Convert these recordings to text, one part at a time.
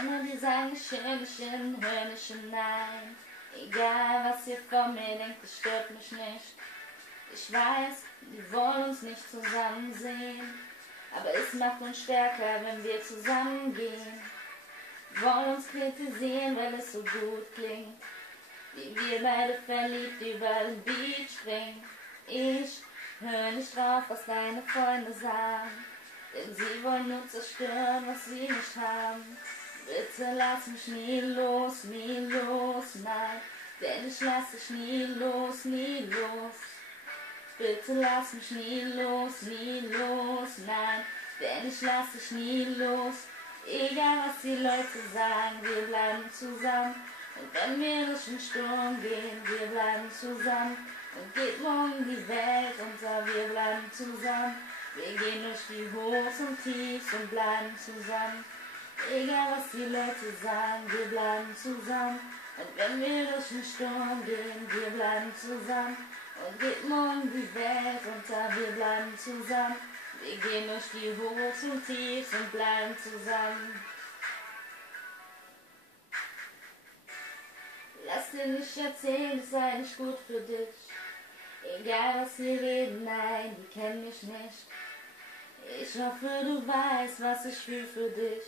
immer die sagen, schön, hör nicht hinein. Egal, was ihr von mir denkt, das stört mich nicht. Ich weiß, die wollen uns nicht zusammen sehen, aber es macht uns stärker, wenn wir zusammengehen. Wollen uns kritisieren, weil es so gut klingt, wie wir beide verliebt über den Beat springen. Ich hör nicht drauf, was deine Freunde sagen, denn sie wollen nur zerstören, was sie nicht haben. Bitte lass mich nie los, nein, denn ich lass dich nie los, nie los. Bitte lass mich nie los, nein, denn ich lass dich nie los. Egal was die Leute sagen, wir bleiben zusammen. Und wenn wir durch den Sturm gehen, wir bleiben zusammen. Und geht morgen die Welt unter, wir bleiben zusammen. Wir gehen durch die Hochs und Tiefs und bleiben zusammen. Egal was die Leute sagen, wir bleiben zusammen. Und wenn wir durch den Sturm gehen, wir bleiben zusammen. Und geht morgen die Welt unter, wir bleiben zusammen. Wir gehen durch die Hochs und Tiefs und bleiben zusammen. Lass dir nicht erzählen, es sei nicht gut für dich. Egal was sie reden, nein, die kennen mich nicht. Ich hoffe, du weißt, was ich fühl für dich.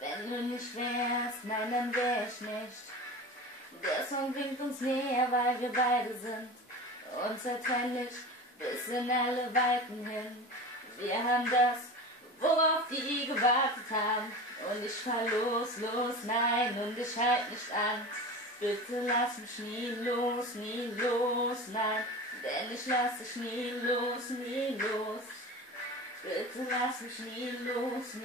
Wenn du nicht wärst, nein, dann wär ich nicht. Der Song bringt uns näher, weil wir beide sind unzertrennlich bis in alle Weiten hin. Wir haben das, worauf die gewartet haben. Und ich fahr los, nein, und ich halt nicht an. Bitte lass mich nie los, nein, denn ich lass dich nie los, Bitte lass mich nie los,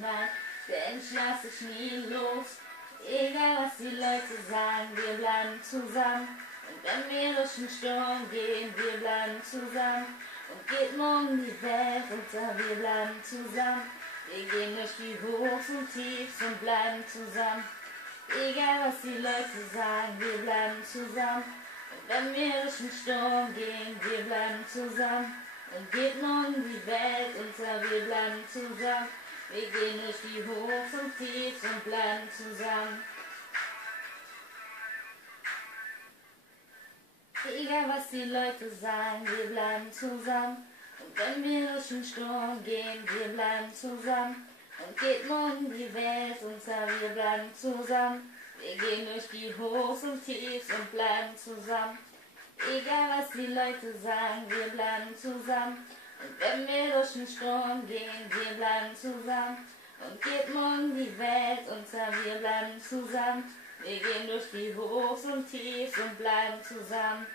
nein, denn ich lass dich nie los. Egal was die Leute sagen, wir bleiben zusammen. Und wenn wir durch den Sturm gehen, wir bleiben zusammen. Und geht morgen die Welt unter, wir bleiben zusammen. Wir gehen durch die Hochs und Tiefs und bleiben zusammen. Egal was die Leute sagen, wir bleiben zusammen. Und wenn wir durch den Sturm gehen, wir bleiben zusammen. Und geht morgen die Welt unter, wir bleiben zusammen. Wir gehen durch die Hochs und Tiefs und bleiben zusammen. Egal was die Leute sagen, wir bleiben zusammen. Und wenn wir durch den Sturm gehen, wir bleiben zusammen. Und geht morgen die Welt unter, wir bleiben zusammen. Wir gehen durch die Hochs und Tiefs und bleiben zusammen. Egal was die Leute sagen, wir bleiben zusammen. Und wenn wir durch den Sturm gehen, wir bleiben zusammen. Und geht morgen die Welt unter, wir bleiben zusammen. Wir gehen durch die Hochs und Tiefs und bleiben zusammen.